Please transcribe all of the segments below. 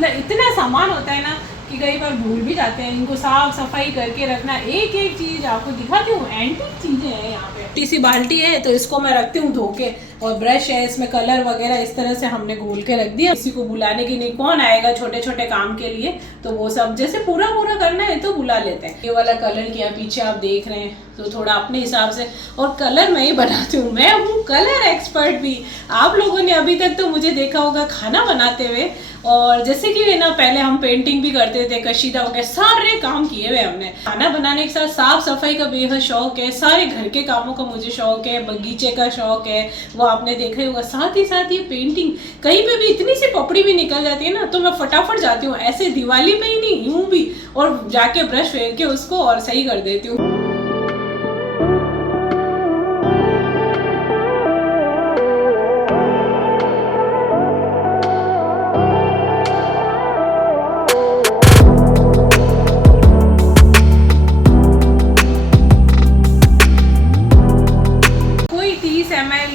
मतलब इतना सामान होता है ना कि कई बार भूल भी जाते हैं। इनको साफ सफाई करके रखना, एक एक चीज़ आपको दिखाती हूँ, एंटीक चीज़ें हैं यहाँ पे। छोटी सी बाल्टी है तो इसको मैं रखती हूँ धो के, और ब्रश है, इसमें कलर वगैरह इस तरह से हमने घोल के रख दिया। किसी को बुलाने की नहीं, कौन आएगा छोटे छोटे काम के लिए, तो वो सब जैसे पूरा पूरा करना है तो बुला लेते हैं। ये वाला कलर किया, पीछे आप देख रहे हैं, तो थोड़ा अपने हिसाब से, और कलर मैं ही बनाती हूँ, मैं हूँ कलर एक्सपर्ट भी। आप लोगों ने अभी तक तो मुझे देखा होगा खाना बनाते हुए, और जैसे कि ना पहले हम पेंटिंग भी करते थे, कशीदा वगैरह सारे काम किए हुए हमने। खाना बनाने के साथ साफ सफाई का बेहद शौक है, सारे घर के कामों का मुझे शौक है, बगीचे का शौक है, वो आपने देखा ही होगा। साथ ही साथ ये पेंटिंग, कहीं पे भी इतनी सी पपड़ी भी निकल जाती है ना तो मैं फटाफट जाती हूँ, ऐसे दिवाली पे ही नहीं, यूं भी, और जाके ब्रश फेर के उसको और सही कर देती हूँ।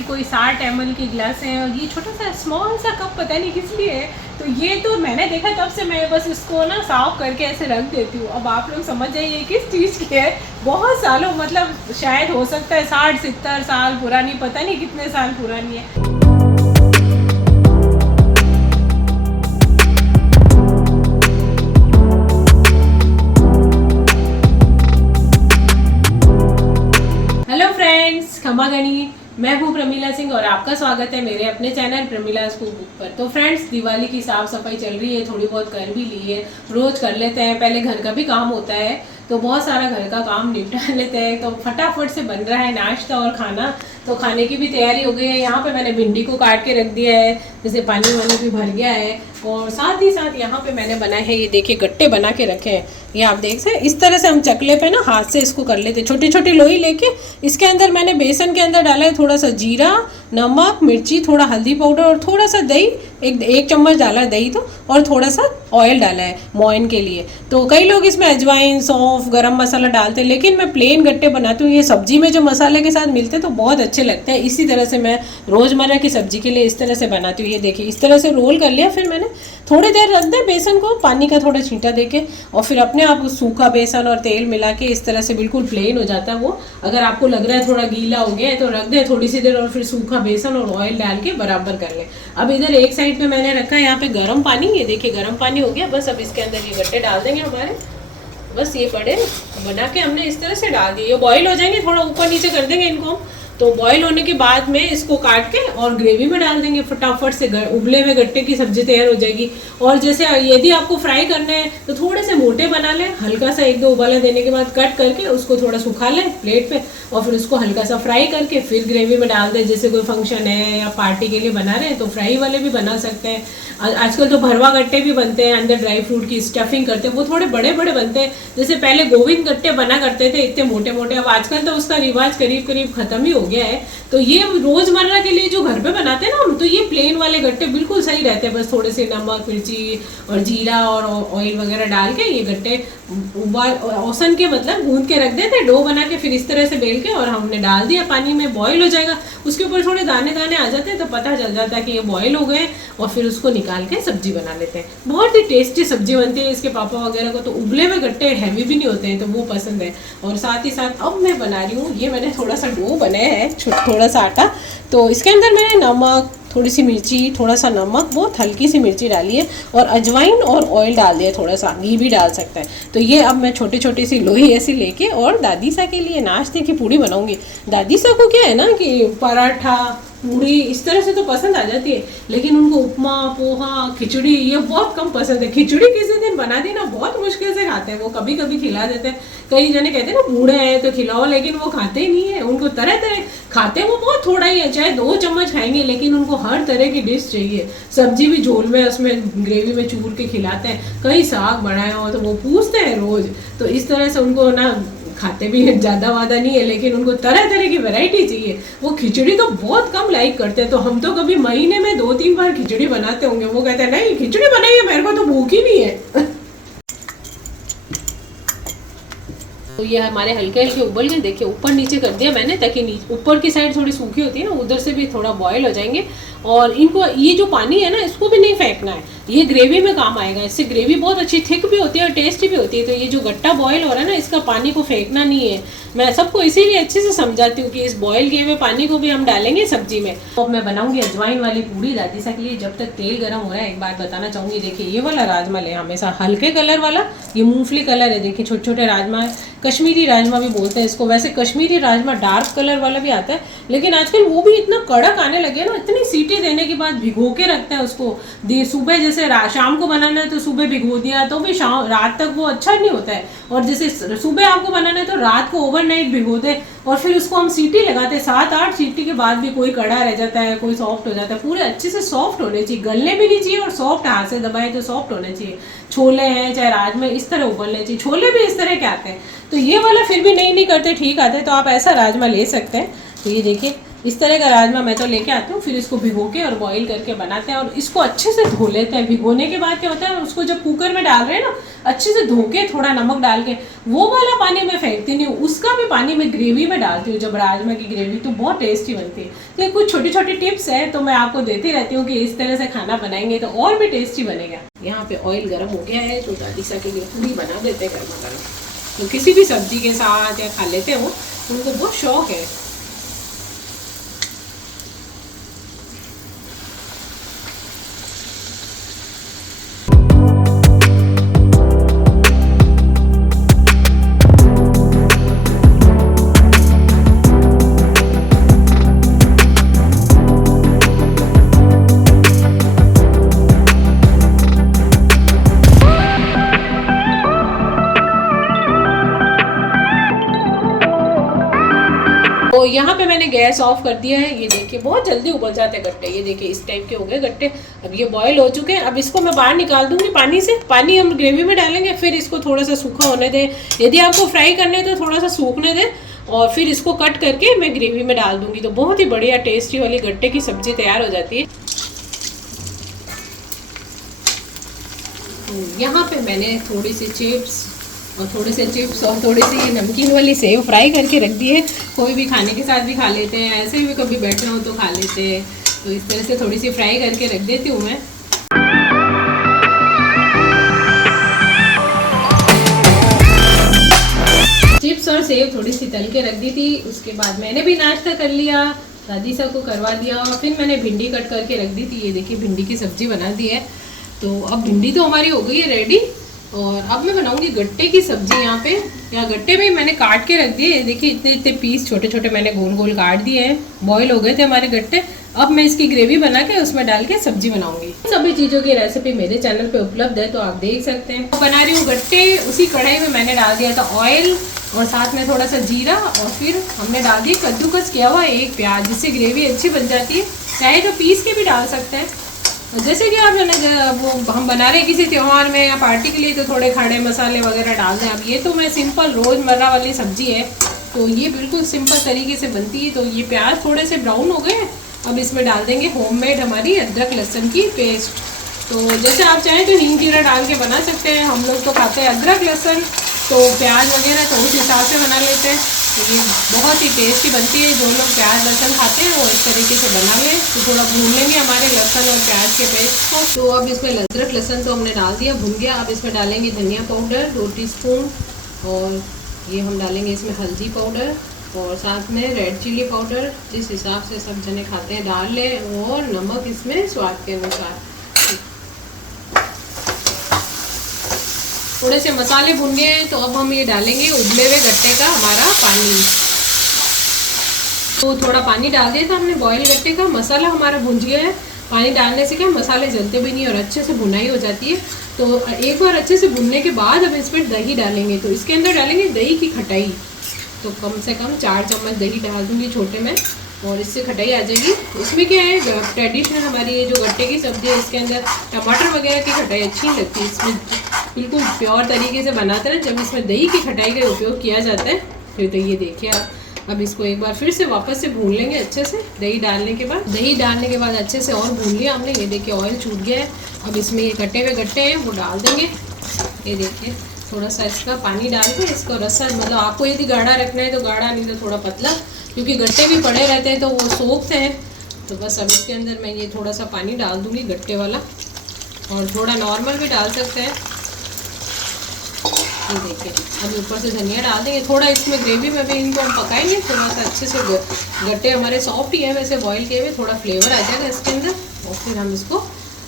कोई 60 ml की ग्लास है, और ये छोटा सा स्मॉल सा कप पता नहीं किस लिए है। तो ये तो मैंने देखा तब से मैं बस इसको ना साफ करके ऐसे रख देती हूँ। अब आप लोग समझ जाइए किस चीज़ की है। बहुत सालों, मतलब शायद हो सकता है 60-70 साल पुरानी, पता नहीं कितने साल पुरानी है। हेलो फ्रेंड्स, खमा गणी, मैं हूँ प्रमीला सिंह और आपका स्वागत है मेरे अपने चैनल प्रमीला कुक बुक पर। तो फ्रेंड्स, दिवाली की साफ़ सफाई चल रही है, थोड़ी बहुत कर भी ली है, रोज़ कर लेते हैं। पहले घर का भी काम होता है तो बहुत सारा घर का काम निपटा लेते हैं। तो फटाफट से बन रहा है नाश्ता और खाना, तो खाने की भी तैयारी हो गई है। यहाँ पे मैंने भिंडी को काट के रख दिया है, जैसे पानी वानी भी भर गया है। और साथ ही साथ यहाँ पे मैंने बनाए हैं, ये देखिए गट्टे बना के रखे हैं, ये आप देख सकते हैं। इस तरह से हम चकले पे ना हाथ से इसको कर लेते हैं, छोटी छोटी लोई लेके। इसके अंदर मैंने बेसन के अंदर डाला है थोड़ा सा जीरा, नमक, मिर्ची, थोड़ा हल्दी पाउडर और थोड़ा सा दही, एक चम्मच डाला है दही तो, और थोड़ा सा ऑयल डाला है मोइन के लिए। तो कई लोग इसमें अजवाइन, सौंफ, गरम मसाला डालते हैं, लेकिन मैं प्लेन गट्टे बनाती हूँ। ये सब्जी में जो मसाले के साथ मिलते हैं तो बहुत अच्छे लगते हैं। इसी तरह से मैं रोज़मर्रा की सब्जी के लिए इस तरह से बनाती हूँ। ये देखिए इस तरह से रोल कर लिया, फिर मैंने थोड़ी देर रख दे बेसन को, पानी का थोड़ा छींटा देके, और फिर अपने आप सूखा बेसन और तेल मिला के इस तरह से बिल्कुल प्लेन हो जाता है वो। अगर आपको लग रहा है थोड़ा गीला हो गया है तो रख दे थोड़ी सी देर, और फिर सूखा बेसन और ऑयल डाल के बराबर कर ले। अब इधर एक साइड पे मैंने रखा है यहाँ पे गर्म पानी, ये देखिए गर्म पानी हो गया। बस अब इसके अंदर ये गट्टे डाल देंगे हमारे, बस ये पड़े बना के हमने इस तरह से डाल दिए। ये बॉईल हो जाएंगे, थोड़ा ऊपर नीचे कर देंगे इनको। तो बॉईल होने के बाद में इसको काट के और ग्रेवी में डाल देंगे, फटाफट से उबले हुए गट्टे की सब्जी तैयार हो जाएगी। और जैसे यदि आपको फ्राई करने हैं तो थोड़े से मोटे बना लें, हल्का सा 1-2 उबाला देने के बाद कट करके उसको थोड़ा सुखा लें प्लेट पे, और फिर उसको हल्का सा फ्राई करके फिर ग्रेवी में डाल दें। जैसे कोई फंक्शन है या पार्टी के लिए बना रहे हैं तो फ्राई वाले भी बना सकते हैं। आजकल तो भरवा गट्टे भी बनते हैं, अंदर ड्राई फ्रूट की स्टफिंग करते हैं, वो थोड़े बड़े बड़े बनते हैं। जैसे पहले गोविंद गट्टे बना करते थे इतने मोटे मोटे, अब आजकल तो उसका रिवाज करीब करीब खत्म ही हो गया है। तो ये रोजमर्रा के लिए जो घर पे बनाते हैं ना हम, तो ये प्लेन वाले गट्टे बिल्कुल सही रहते हैं। बस थोड़े से नमक, मिर्ची और जीरा और ऑयल वगैरह डाल के ये गट्टे औसन के मतलब गूंद के रख देते हैं, डो बना के, फिर इस तरह से बेल के, और हमने डाल दिया पानी में, बॉईल हो जाएगा। उसके ऊपर थोड़े दाने दाने आ जाते हैं तो पता चल जाता है कि ये बॉईल हो गए, और फिर उसको निकाल के सब्जी बना लेते हैं। बहुत ही टेस्टी सब्जी बनती है। इसके पापा वगैरह को तो उबले हुए गट्टे हैवी भी नहीं होते हैं तो वो पसंद है। और साथ ही साथ अब मैं बना रही हूँ, ये मैंने थोड़ा सा डो बनाया है, थोड़ा सा आटा, तो इसके अंदर मैंने नमक, थोड़ी सी मिर्ची, थोड़ा सा नमक, बहुत हल्की सी मिर्ची डाली है, और अजवाइन और ऑयल डाल दिया, थोड़ा सा घी भी डाल सकता है। तो ये अब मैं छोटी छोटी सी लोई ऐसी लेके और दादी सा के लिए नाश्ते की पूड़ी बनाऊंगी। दादी सा को क्या है ना कि पराठा, पूड़ी इस तरह से तो पसंद आ जाती है, लेकिन उनको उपमा, पोहा, खिचड़ी ये बहुत कम पसंद है। खिचड़ी किसी दिन बना दी ना बहुत मुश्किल से खाते हैं, वो कभी कभी खिला देते हैं। कई जने कहते हैं ना बूढ़े हैं तो खिलाओ, लेकिन वो खाते ही नहीं है। उनको तरह तरह खाते हैं, वो बहुत थोड़ा ही है, चाहे 2 चम्मच खाएंगे, लेकिन उनको हर तरह की डिश चाहिए। सब्जी भी झोल में, उसमें ग्रेवी में चूर के खिलाते हैं। कहीं साग बनाया हो तो वो पूछते हैं रोज। तो इस तरह से उनको ना खाते भी ज़्यादा वादा नहीं है, लेकिन उनको तरह तरह की वैरायटी चाहिए। वो खिचड़ी तो बहुत कम लाइक करते हैं। तो हम तो कभी महीने में 2-3 बार खिचड़ी बनाते होंगे, वो कहते हैं नहीं खिचड़ी बनाइए, मेरे को तो भूख ही नहीं है। तो ये हमारे हल्के हल्के उबल गए, देखिए ऊपर नीचे कर दिया मैंने, ताकि ऊपर की साइड थोड़ी सूखी होती है ना, उधर से भी थोड़ा बॉयल हो जाएंगे। और इनको ये जो पानी है ना इसको भी नहीं फेंकना है, ये ग्रेवी में काम आएगा। इससे ग्रेवी बहुत अच्छी थिक भी होती है और टेस्टी भी होती है। तो ये जो गट्टा बॉयल हो रहा है ना, इसका पानी को फेंकना नहीं है। मैं सबको इसीलिए अच्छे से समझाती हूँ कि इस बॉयल किए हुए पानी को भी हम डालेंगे सब्जी में। तो अब मैं बनाऊंगी अजवाइन वाली पूड़ी दादी सा के लिए। जब तक तेल गर्म हो रहा है, एक बात बताना चाहूँगी, देखिए ये वाला राजमा ले हमेशा हल्के कलर वाला, ये मूंगफली कलर है। देखिए छोटे छोटे राजमा है, कश्मीरी राजमा भी बोलते हैं इसको। वैसे कश्मीरी राजमा डार्क कलर वाला भी आता है, लेकिन आजकल वो भी इतना कड़क आने लगे ना, इतनी सीटी देने के बाद भिगो के रखते हैं उसको। सुबह जैसे शाम को बनाना है तो सुबह भिगो दिया तो भी शाम रात तक वो अच्छा नहीं होता है। और जैसे सुबह आपको बनाना है तो रात को ओवरनाइट भिगो दे और फिर उसको हम सीटी लगाते हैं। 7-8 सीटी के बाद भी कोई कड़ा रह जाता है, कोई सॉफ्ट हो जाता है। पूरे अच्छे से सॉफ्ट होने चाहिए, गलने भी नहीं चाहिए और सॉफ्ट हाथ से दबाए तो सॉफ्ट होने चाहिए। छोले हैं चाहे राजमा, इस तरह उबलने चाहिए। छोले भी इस तरह के आते हैं, तो ये वाला फिर भी नहीं करते ठीक आते हैं, तो आप ऐसा राजमा ले सकते हैं। तो ये देखिए इस तरह का राजमा मैं तो लेके आती हूँ, फिर इसको भिगो के और बॉईल करके बनाते हैं और इसको अच्छे से धो लेते हैं। भिगोने के बाद क्या होता है, उसको जब कुकर में डाल रहे हैं ना, अच्छे से धो के थोड़ा नमक डाल के, वो वाला पानी मैं फेंकती नहीं हूँ, उसका भी पानी मैं ग्रेवी में डालती हूँ जब राजमा की ग्रेवी, तो बहुत टेस्टी बनती है। तो ये कुछ छोटी छोटी टिप्स है तो मैं आपको देती रहती हूँ कि इस तरह से खाना बनाएंगे तो और भी टेस्टी बनेगा। यहाँ पे ऑयल गर्म हो गया है, तो दादी सा के लिए पूरी बना देते हैं गर्मा गर्म। तो किसी भी सब्जी के साथ या खा लेते हो, उनको बहुत शौक है। तो यहाँ पे मैंने गैस ऑफ कर दिया है। ये देखिए बहुत जल्दी उबल जाते हैं गट्टे। ये देखिए इस टाइप के हो गए गट्टे। अब ये बॉयल हो चुके हैं। अब इसको मैं बाहर निकाल दूंगी पानी से। पानी हम ग्रेवी में डालेंगे, फिर इसको थोड़ा सा सूखा होने दें। यदि आपको फ्राई करने तो थोड़ा सा सूखने दें और फिर इसको कट करके मैं ग्रेवी में डाल दूंगी। तो बहुत ही बढ़िया टेस्टी वाली गट्टे की सब्जी तैयार हो जाती है। यहाँ पे मैंने थोड़ी सी चिप्स और थोड़े से चिप्स और थोड़ी सी ये नमकीन वाली सेव फ्राई करके रख दी है। कोई भी खाने के साथ भी खा लेते हैं, ऐसे भी कभी बैठे हो तो खा लेते हैं। तो इस तरह से थोड़ी सी फ्राई करके रख देती हूँ मैं। चिप्स और सेव थोड़ी सी तल के रख दी थी। उसके बाद मैंने भी नाश्ता कर लिया, दादी साहब को करवा दिया और फिर मैंने भिंडी कट करके रख दी थी। ये देखिए भिंडी की सब्जी बना दी है। तो अब भिंडी तो हमारी हो गई है रेडी और अब मैं बनाऊंगी गट्टे की सब्जी। यहाँ पे गट्टे में मैंने काट के रख दिए। देखिए इतने इतने पीस छोटे छोटे मैंने गोल गोल काट दिए हैं। बॉईल हो गए थे हमारे गट्टे। अब मैं इसकी ग्रेवी बना के उसमें डाल के सब्जी बनाऊंगी। सभी चीज़ों की रेसिपी मेरे चैनल पे उपलब्ध है, तो आप देख सकते हैं। तो बना रही हूँ गट्टे। उसी कढ़ाई में मैंने डाल दिया था ऑयल और साथ में थोड़ा सा जीरा और फिर हमने डाल दिया कद्दूकस किया हुआ एक प्याज, जिससे ग्रेवी अच्छी बन जाती है। चाहे तो पीस के भी डाल सकते हैं। जैसे कि आप वो हम बना रहे हैं किसी त्यौहार में या पार्टी के लिए, तो थोड़े खड़े मसाले वगैरह डाल दें। अब ये तो मैं सिंपल रोज़मर्रा वाली सब्जी है, तो ये बिल्कुल सिंपल तरीके से बनती है। तो ये प्याज थोड़े से ब्राउन हो गए। अब इसमें डाल देंगे होममेड हमारी अदरक लहसुन की पेस्ट। तो जैसे आप चाहें तो हींग जीरा डाल के बना सकते हैं। हम लोग तो खाते हैं अदरक लहसुन, तो प्याज वगैरह तो उस हिसाब से बना लेते हैं। तो ये बहुत ही टेस्टी बनती है। जो लोग प्याज लहसुन खाते हैं वो इस तरीके से बना लें। तो थोड़ा भून लेंगे हमारे लहसुन और प्याज के पेस्ट को। तो अब इसमें अदरक लहसुन तो हमने डाल दिया, भुन गया। अब इसमें डालेंगे धनिया पाउडर 2 टीस्पून और ये हम डालेंगे इसमें हल्दी पाउडर और साथ में रेड चिली पाउडर, जिस हिसाब से सब जने खाते हैं डाल लें, और नमक इसमें स्वाद के अनुसार। थोड़े से मसाले भुन गए हैं, तो अब हम ये डालेंगे उबले हुए गट्टे का हमारा पानी। तो थोड़ा पानी डाल दिया था हमने बॉयल गट्टे का। मसाला हमारा भुन गया है। पानी डालने से क्या मसाले जलते भी नहीं और अच्छे से भुनाई हो जाती है। तो एक बार अच्छे से भुनने के बाद अब इसमें दही डालेंगे। तो इसके अंदर डालेंगे दही की खटाई। तो कम से कम 4 चम्मच दही डाल दूँगी छोटे में, और इससे खटाई आ जाएगी। इसमें क्या है, ट्रेडिशनल हमारी ये जो गट्टे की सब्ज़ी है, इसके अंदर टमाटर वगैरह की खटाई अच्छी नहीं लगती। इसमें बिल्कुल प्योर तरीके से बनाते हैं जब इसमें दही की खटाई का उपयोग किया जाता है। फिर तो ये देखिए आप, अब इसको एक बार फिर से वापस से भून लेंगे अच्छे से। दही डालने के बाद अच्छे से और भून लिया हमने। ये देखिए ऑयल छूट गया है। अब इसमें ये कटे हुए गट्टे हैं वो डाल देंगे। ये देखिए थोड़ा सा इसका पानी डाल के इसको रस्सा, मतलब आपको यदि गाढ़ा रखना है तो गाढ़ा, नहीं तो थोड़ा पतला, क्योंकि गट्टे भी पड़े रहते हैं तो वो सोखते हैं। तो बस अब इसके अंदर मैं ये थोड़ा सा पानी डाल दूँगी गट्टे वाला। और थोड़ा नॉर्मल भी डाल सकते हैं। ये देखिए, अभी ऊपर से धनिया डाल देंगे। थोड़ा इसमें ग्रेवी में भी इनको हम पकाएंगे, थोड़ा सा अच्छे से गट्टे हमारे सॉफ्ट ही है वैसे बॉईल किए हुए, थोड़ा फ्लेवर आ जाएगा इसके अंदर। और फिर हम इसको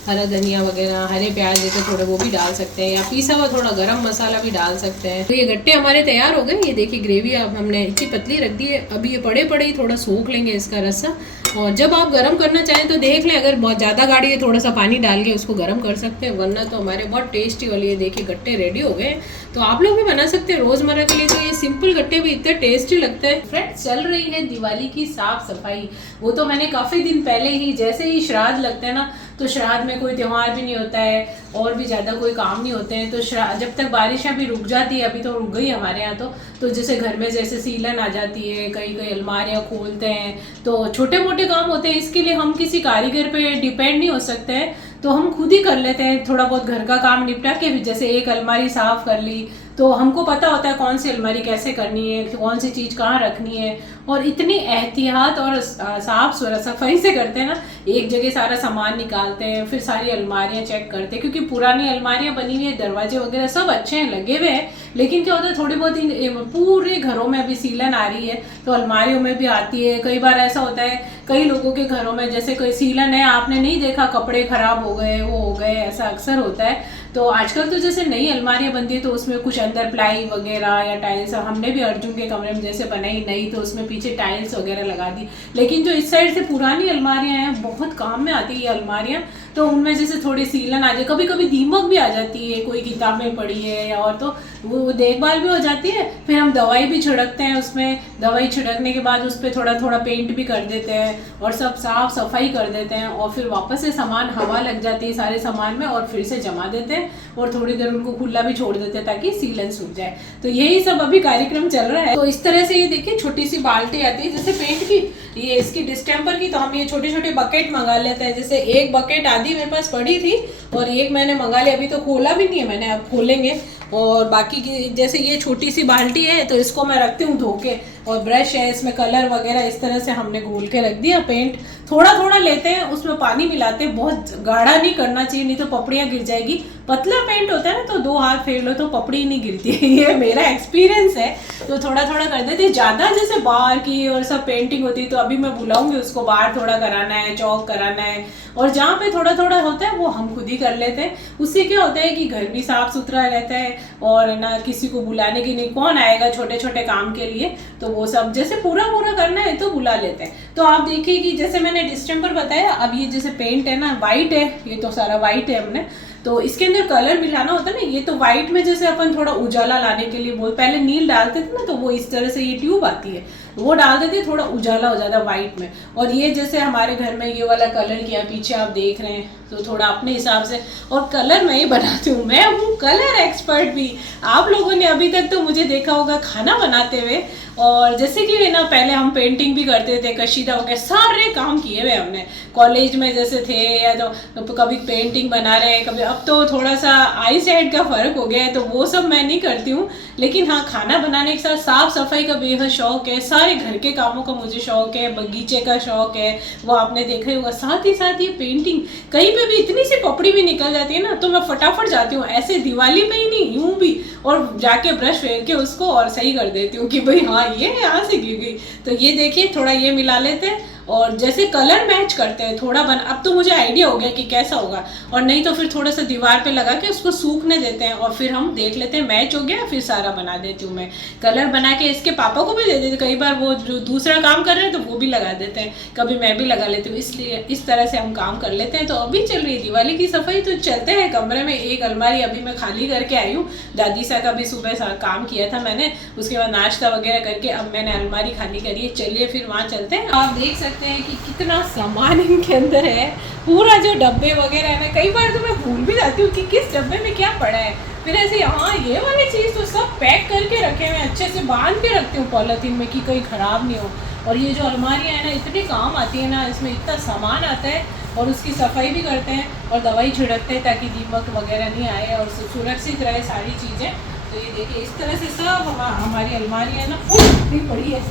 हरा धनिया वगैरह, हरे प्याज जैसे थोड़े वो भी डाल सकते हैं, या पीसा हुआ थोड़ा गरम मसाला भी डाल सकते हैं। तो ये गट्टे हमारे तैयार हो गए। ये देखिए ग्रेवी अब हमने इतनी पतली रख दी है। अभी ये पड़े पड़े ही थोड़ा सोख लेंगे इसका रस्सा। और जब आप गरम करना चाहें तो देख लें, अगर बहुत ज़्यादा गाढ़ी है थोड़ा सा पानी डाल के उसको गरम कर सकते हैं, वरना तो हमारे बहुत टेस्टी वाली, ये देखिए गट्टे रेडी हो गए। तो आप लोग भी बना सकते हैं रोज़मर्रा के लिए। तो ये सिंपल गट्टे भी इतने टेस्टी लगते हैं। फ्रेंड्स, चल रही है दिवाली की साफ सफाई। वो तो मैंने काफ़ी दिन पहले ही, जैसे ही श्राद्ध लगते हैं ना, तो श्राद्ध में कोई त्यौहार भी नहीं होता है और भी ज़्यादा कोई काम नहीं होते हैं, तो जब तक बारिशें भी रुक जाती है, अभी तो रुक गई हमारे यहाँ तो जैसे घर में जैसे सीलन आ जाती है, कई कई अलमारियाँ खोलते हैं, तो छोटे मोटे काम होते हैं। इसके लिए हम किसी कारीगर पे डिपेंड नहीं हो सकते हैं, तो हम खुद ही कर लेते हैं। थोड़ा बहुत घर का काम निपटा के, जैसे एक अलमारी साफ़ कर ली, तो हमको पता होता है कौन सी अलमारी कैसे करनी है, कौन सी चीज़ कहाँ रखनी है। और इतनी एहतियात और साफ सफाई से करते हैं ना, एक जगह सारा सामान निकालते हैं, फिर सारी अलमारियाँ चेक करते हैं, क्योंकि पुरानी अलमारियाँ बनी हुई है, दरवाजे वगैरह सब अच्छे हैं, लगे हुए हैं, लेकिन क्या होता है थोड़ी बहुत पूरे घरों में अभी सीलन आ रही है, तो अलमारियों में भी आती है। कई बार ऐसा होता है कई लोगों के घरों में, जैसे कोई सीलन है, आपने नहीं देखा, कपड़े खराब हो गए, वो हो गए, ऐसा अक्सर होता है। तो आजकल तो जैसे नई अलमारियाँ बनती है, तो उसमें कुछ अंदर प्लाई वगैरह या टाइल्स, हमने भी अर्जुन के कमरे में जैसे बनाई नई, तो उसमें पीछे टाइल्स वगैरह लगा दी। लेकिन जो इस साइड से पुरानी अलमारियाँ हैं, बहुत काम में आती है ये अलमारियाँ, तो उनमें जैसे थोड़ी सीलन आ जाए, कभी कभी दीमक भी आ जाती है, कोई किताबें पड़ी है या और, तो वो देखभाल भी हो जाती है। फिर हम दवाई भी छिड़कते हैं उसमें, दवाई छिड़कने के बाद उस पर थोड़ा थोड़ा पेंट भी कर देते हैं और सब साफ सफाई कर देते हैं, और फिर वापस से सामान, हवा लग जाती है सारे सामान में, और फिर से जमा देते हैं और थोड़ी देर उनको खुला भी छोड़ देते हैं ताकि सीलन सूख जाए। तो यही सब अभी कार्यक्रम चल रहा है। तो इस तरह से ये देखिए छोटी सी बाल्टी आती है जैसे पेंट की, ये इसकी डिस्टेम्पर की, तो हम ये छोटे छोटे बकेट मंगा लेते हैं। जैसे एक बकेट आधी मेरे पास पड़ी थी और एक मैंने मंगा लिया, अभी तो खोला भी नहीं है मैंने, अब खोलेंगे। और बाकी की जैसे ये छोटी सी बाल्टी है, तो इसको मैं रखती हूँ धो के, और ब्रश है, इसमें कलर वगैरह इस तरह से हमने घोल के रख दिया। पेंट थोड़ा थोड़ा लेते हैं, उसमें पानी मिलाते हैं, बहुत गाढ़ा नहीं करना चाहिए, नहीं तो पपड़ियाँ गिर जाएगी। पतला पेंट होता है ना, तो 2 हाथ फेर लो तो पपड़ी नहीं गिरती है, ये मेरा एक्सपीरियंस है। तो थोड़ा थोड़ा कर देते हैं। ज़्यादा जैसे बाहर की और सब पेंटिंग होती है, तो अभी मैं बुलाऊंगी उसको, बाहर थोड़ा कराना है, चौक कराना है, और जहाँ पे थोड़ा थोड़ा होता है वो हम खुद ही कर लेते हैं। उससे क्या होता है कि घर भी साफ सुथरा रहता है, और ना किसी को बुलाने की नहीं, कौन आएगा छोटे छोटे काम के लिए, तो वो सब जैसे पूरा पूरा करना है तो बुला लेते हैं। तो आप देखिए कि जैसे मैंने डिस्टेम्पर बताया, अब ये जैसे पेंट है ना, वाइट है, ये तो सारा वाइट है हमने, तो इसके अंदर कलर मिलाना होता है ना, ये तो वाइट में जैसे अपन थोड़ा उजाला लाने के लिए पहले नील डालते थे ना, तो वो इस तरह से ये ट्यूब आती है, वो डाल देते थोड़ा उजाला हो जाता है वाइट में। और ये जैसे हमारे घर में ये वाला कलर किया, पीछे आप देख रहे हैं, तो थोड़ा अपने हिसाब से, और कलर मैं ही बनाती हूँ, मैं हूँ कलर एक्सपर्ट भी। आप लोगों ने अभी तक तो मुझे देखा होगा खाना बनाते हुए, और जैसे कि ना पहले हम पेंटिंग भी करते थे, कशीदा वगैरह सारे काम किए हुए हमने कॉलेज में जैसे थे, या तो कभी पेंटिंग बना रहे हैं, कभी, अब तो थोड़ा सा आई साइड का फ़र्क हो गया है, तो वो सब मैं नहीं करती हूँ। लेकिन हाँ, खाना बनाने के साथ साफ़ सफाई का बेहद शौक है, सारे घर के कामों का मुझे शौक है, बगीचे का शौक है, वो आपने देखा ही होगा। साथ ही साथ ये पेंटिंग, कहीं पे भी इतनी सी पपड़ी भी निकल जाती है ना, तो मैं फटाफट जाती हूँ, ऐसे दिवाली में ही नहीं, यूँ भी, और जाके ब्रश फेर के उसको और सही कर देती हूँ कि भाई हाँ ये यहाँ से गिर गई। तो ये देखिए थोड़ा ये मिला लेते हैं, और जैसे कलर मैच करते हैं थोड़ा अब तो मुझे आइडिया हो गया कि कैसा होगा, और नहीं तो फिर थोड़ा सा दीवार पे लगा के उसको सूखने देते हैं, और फिर हम देख लेते हैं मैच हो गया, फिर सारा बना देती हूँ मैं। कलर बना के इसके पापा को भी दे देती हूँ, कई बार वो जो दूसरा काम कर रहे हैं तो वो भी लगा देते हैं, कभी मैं भी लगा लेती हूँ, इसलिए इस तरह से हम काम कर लेते हैं। तो अभी चल रही है दिवाली की सफाई, तो चलते हैं कमरे में। एक अलमारी अभी मैं खाली करके आई हूँ, दादी सा का भी सुबह काम किया था मैंने, उसके बाद नाश्ता वगैरह करके अब मैंने अलमारी खाली करी है। चलिए फिर वहाँ चलते हैं। आप देख सकते हैं कि कितना सामान इनके अंदर है, पूरा जो डब्बे वगैरह है ना, कई बार तो मैं भूल भी जाती हूँ कि किस डब्बे में क्या पड़ा है। फिर ऐसे हाँ ये वाली चीज़ तो सब पैक करके रखे हुए, अच्छे से बांध के रखती हूँ पॉलीथीन में कि कहीं ख़राब नहीं हो। और ये जो अलमारियाँ हैं ना, इतनी काम आती है ना, इसमें इतना सामान आता है, और उसकी सफाई भी करते हैं और दवाई छिड़कते हैं ताकि दीमक वगैरह नहीं आए और सुरक्षित रहे सारी चीज़ें। तो ये देखिए इस तरह से सब हमारी अलमारी है ना फुल पड़ी है।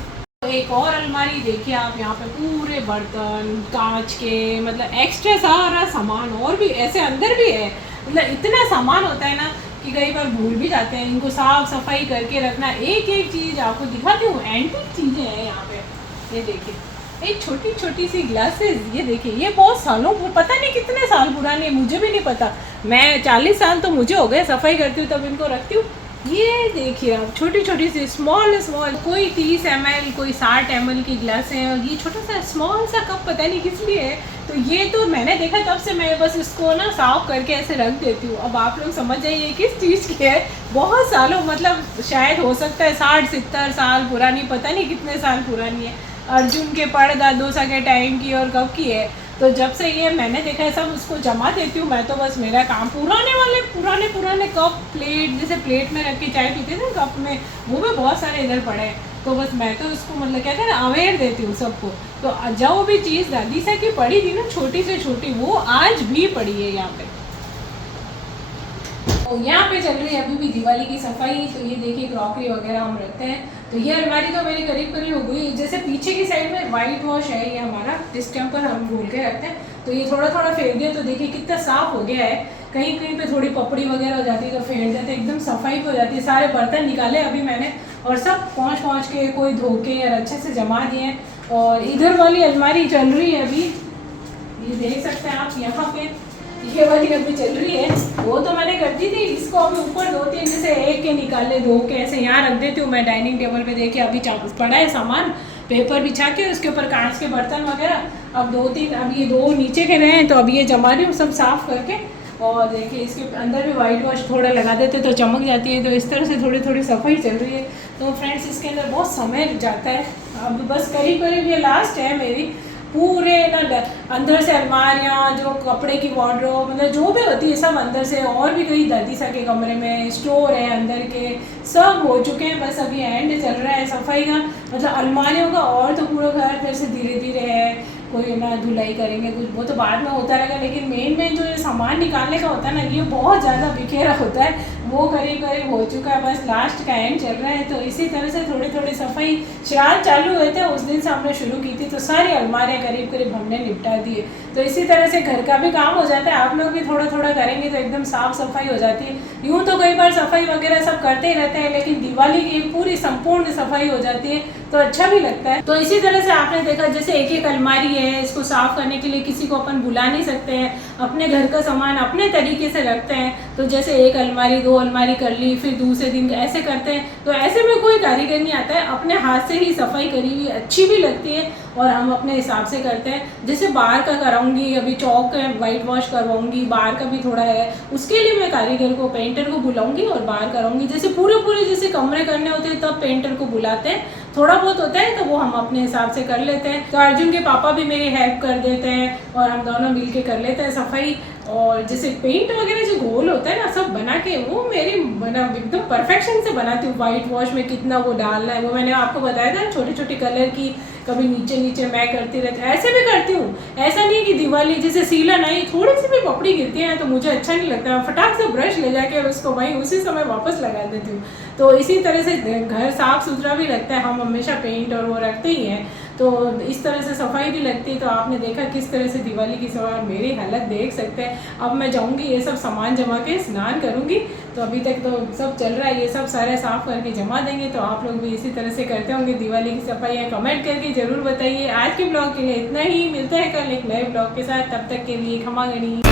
एक और अलमारी देखिए आप, यहाँ पे पूरे बर्तन कांच के, मतलब एक्स्ट्रा सारा सामान और भी ऐसे अंदर भी है। मतलब इतना सामान होता है ना कि कई बार भूल भी जाते हैं इनको साफ सफाई करके रखना। एक एक चीज़ आपको दिखाती हूँ, एंटीक चीज़ें हैं यहाँ पे। ये देखिए एक छोटी छोटी सी ग्लासेस, ये देखिए ये बहुत सालों, पता नहीं कितने साल पुरानी है, मुझे भी नहीं पता। मैं 40 साल तो मुझे हो गए सफाई करती हूँ तब इनको रखती हूँ। ये देखिए आप छोटी छोटी सी स्मॉल स्मॉल, कोई 30 ml कोई 60 ml की ग्लास है, और ये छोटा सा स्मॉल सा कप पता नहीं किस लिए है। तो ये तो मैंने देखा तब से मैं बस इसको ना साफ करके ऐसे रख देती हूँ। अब आप लोग समझ जाइए किस चीज़ की है। बहुत सालों, मतलब शायद हो सकता है 60-70 साल पुरानी, पता नहीं कितने साल पुरानी है। अर्जुन के परदादोसा के टाइम की और कब की है। तो जब से ये मैंने देखा है सब उसको जमा देती हूँ मैं। तो बस मेरा काम पुराने वाले पुराने कप प्लेट, जैसे प्लेट में रख के चाय पीते थे कप में, वो भी बहुत सारे इधर पड़े हैं। तो बस मैं तो उसको मतलब कहते हैं ना अवेयर देती हूँ सबको। तो जो भी चीज़ दादी से की पड़ी थी ना छोटी से छोटी, वो आज भी पड़ी है यहाँ पे। तो यहाँ पे चल रही है अभी भी दिवाली की सफाई। तो ये देखिए क्रॉकरी वगैरह हम रखते हैं। तो ये अलमारी तो मेरी करीब करीब हो गई। जैसे पीछे की साइड में वाइट वॉश है ये हमारा, जिस टाइम पर हम भूल के रखते हैं। तो ये थोड़ा थोड़ा फेर दिया तो देखिए कितना साफ हो गया है। कहीं कहीं पे थोड़ी पपड़ी वगैरह हो जाती है तो फेर देते, एकदम सफाई हो जाती है। सारे बर्तन निकाले अभी मैंने और सब पहुँच के कोई धो के और अच्छे से जमा दिए। और इधर वाली अलमारी चल रही है अभी, ये देख सकते हैं आप यहाँ पे, ये वाली अभी चल रही है। वो तो मैंने कर दी थी, इसको अभी ऊपर 2-3 जैसे एक के निकाले, दो के ऐसे यहाँ रख देती हूँ मैं डाइनिंग टेबल पे। देखिए अभी पड़ा है सामान, पेपर बिछा के उसके ऊपर कांच के बर्तन वगैरह। अब 2-3, अब ये 2 नीचे के रहे हैं तो अब ये जमा रही हूँ सब साफ करके। और देखिए इसके अंदर भी वाइट वॉश थोड़ा लगा देते तो चमक जाती है। तो इस तरह से थोड़ी थोड़ी सफाई चल रही है। तो फ्रेंड्स इसके अंदर बहुत समय जाता है। अब बस करीब करीब ये लास्ट है मेरी। पूरे ना अंदर से अलमारियाँ, जो कपड़े की वार्डरोब, मतलब जो भी होती है सब अंदर से। और भी कई दादी सा के कमरे में स्टोर है अंदर के, सब हो चुके हैं। बस अभी एंड चल रहा है सफाई का, मतलब अलमारियों का। और तो पूरा घर फिर से धीरे धीरे है, कोई ना धुलाई करेंगे कुछ, वो तो बाद में होता रहेगा। लेकिन मेन जो ये सामान निकालने का होता है ना, ये बहुत ज़्यादा बिखेरा होता है। वो करीब करीब हो चुका है, बस लास्ट का एंड चल रहा है। तो इसी तरह से थोड़ी थोड़ी सफाई श्राद्ध चालू हुए थे उस दिन से हमने शुरू की थी, तो सारी अलमारियाँ करीब करीब हमने निपटा दी है। तो इसी तरह से घर का भी काम हो जाता है। आप लोग भी थोड़ा थोड़ा करेंगे तो एकदम साफ सफाई हो जाती है। यूँ तो कई बार सफाई वगैरह सब करते ही रहते हैं, लेकिन दिवाली की एक पूरी संपूर्ण सफाई हो जाती है तो अच्छा भी लगता है। तो इसी तरह से आपने देखा जैसे एक एक अलमारी है, इसको साफ करने के लिए किसी को अपन बुला नहीं सकते हैं, अपने घर का सामान अपने तरीके से रखते हैं। तो जैसे एक अलमारी 2 अलमारी कर ली, फिर दूसरे दिन ऐसे करते हैं। तो ऐसे में कोई कारीगर नहीं आता है, अपने हाथ से ही सफाई करी हुई अच्छी भी लगती है और हम अपने हिसाब से करते हैं। जैसे बाहर का कराऊंगी, अभी चौक वाइट वॉश करवाऊंगी, बाहर का भी थोड़ा है, उसके लिए मैं कारीगर को, पेंटर को बुलाऊंगी और बाहर कराऊंगी। जैसे पूरे जैसे कमरे करने होते हैं तब पेंटर को बुलाते हैं, थोड़ा बहुत होता है तो वो हम अपने हिसाब से कर लेते हैं। तो अर्जुन के पापा भी मेरी हेल्प कर देते हैं और हम दोनों मिल के कर लेते हैं सफाई। और जैसे पेंट वगैरह जो घोल होता है ना सब बना के, वो मेरी बना एकदम परफेक्शन से बनाती हूँ। वाइट वॉश में कितना वो डालना है वो मैंने आपको बताया था, छोटे छोटे कलर की कभी नीचे मैं करती रहती हूँ, ऐसे भी करती हूँ। ऐसा नहीं कि दिवाली जैसे सीलन आई थोड़ी सी भी पपड़ी गिरती है तो मुझे अच्छा नहीं लगता, फटाक से ब्रश ले जाके और उसको वहीं उसी समय वापस लगा देती हूँ। तो इसी तरह से घर साफ सुथरा भी लगता है, हम हमेशा पेंट और वो रखते ही हैं। तो इस तरह से सफाई भी लगती है। तो आपने देखा किस तरह से दिवाली की सवार मेरी हालत देख सकते हैं। अब मैं जाऊंगी ये सब सामान जमा के स्नान करूंगी। तो अभी तक तो सब चल रहा है, ये सब सारे साफ करके जमा देंगे। तो आप लोग भी इसी तरह से करते होंगे दिवाली की सफाई, या कमेंट करके ज़रूर बताइए। आज के ब्लॉग के लिए इतना ही, मिलता है कल एक नए ब्लॉग के साथ, तब तक के लिए खमा गणी।